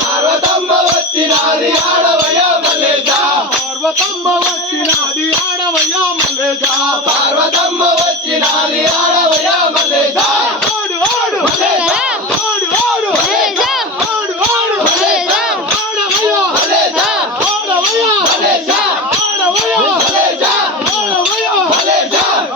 పార్వతమ్మ వచ్చినాది ఆడవయ్యా మల్లేశా ఆడు ఆడు మల్లేశా ఆడు ఆడు మల్లేశా ఆడు ఆడు మల్లేశా ఆడవయ్యా మల్లేశా ఆడవయ్యా మల్లేశా ఆడవయ్యా మల్లేశా ఆడవయ్యా మల్లేశా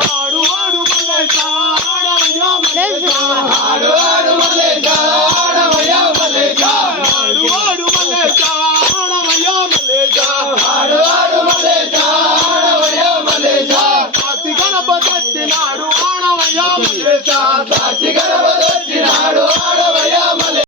ఆడు ఆడు మల్లేశా ఆడవయ్యా మల్లేశా ఆడు ఆడు మల్లేశా ఆడవయ్యా మల్లేశా ఆడు ఆడు మల్లేశా ఆడవయ్యా మల్లేశా ఆడు ఆడు మల్లేశా ఆడవయ్యా మల్లేశా సాక్షి గణపతి వచ్చినాడు ఆడవయ్యా మల్లేశా సాక్షి గణపతి